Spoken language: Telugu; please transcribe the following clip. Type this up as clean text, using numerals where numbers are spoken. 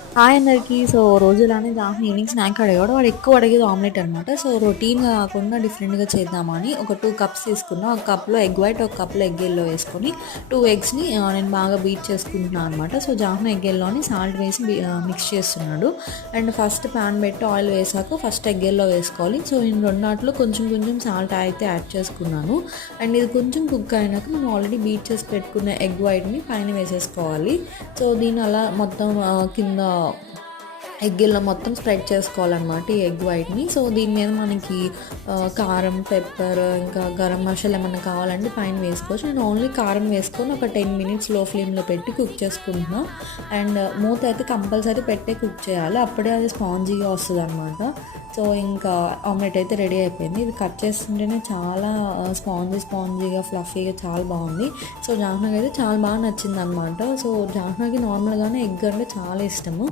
హాయ్ అందరికీ. సో, రోజులానే జాహ్నవి ఈవినింగ్ స్నాక్ అడిగాడు. వాడు ఎక్కువ అడిగేది ఆమ్లెట్ అనమాట. సో, రొటీన్‌గా కాకుండా డిఫరెంట్‌గా చేద్దామని ఒక 2 కప్స్ తీసుకున్నా. ఒక కప్‌లో ఎగ్ వైట్, ఒక కప్‌లో ఎగ్ యెల్లో వేసుకొని 2 ఎగ్స్‌ని నేను బాగా బీట్ చేసుకుంటున్నాను అనమాట. సో, జాహ్నవి ఎగ్ యెల్లోని సాల్ట్ వేసి మిక్స్ చేస్తున్నాడు. అండ్ ఫస్ట్ పాన్ పెట్టి ఆయిల్ వేసాక ఫస్ట్ ఎగ్ యెల్లో వేసుకోవాలి. సో, నేను రెండాట్లో కొంచెం కొంచెం సాల్ట్ అయితే యాడ్ చేసుకున్నాను. అండ్ ఇది కొంచెం కుక్ అయినాక మనం ఆల్రెడీ బీట్ చేసి పెట్టుకున్న ఎగ్ వైట్‌ని పైన వేసేసుకోవాలి. సో, దీన్ని అలా మొత్తం కింద ఎగ్గిల్లో మొత్తం స్ప్రెడ్ చేసుకోవాలన్నమాట ఈ ఎగ్ వైట్ని. సో దీని మీద మనకి కారం, పెప్పర్, ఇంకా గరం మసాలా ఏమన్నా కావాలంటే పైన వేసుకోవచ్చు. నేను ఓన్లీ కారం వేసుకొని ఒక 10 మినిట్స్ లో ఫ్లేమ్లో పెట్టి కుక్ చేసుకుంటున్నా. అండ్ మూత అయితే కంపల్సరీ పెట్టే కుక్ చేయాలి, అప్పుడే అది స్పాంజీగా వస్తుంది అనమాట. సో ఇంకా ఆమ్లెట్ అయితే రెడీ అయిపోయింది. ఇది కట్ చేస్తుంటేనే చాలా స్పాంజీగా ఫ్లఫీగా చాలా బాగుంది. సో జాహ్నవికి అయితే చాలా బాగా నచ్చింది అనమాట. సో జాహ్నవికి నార్మల్గానే ఎగ్ అంటే చాలా ఇష్టము.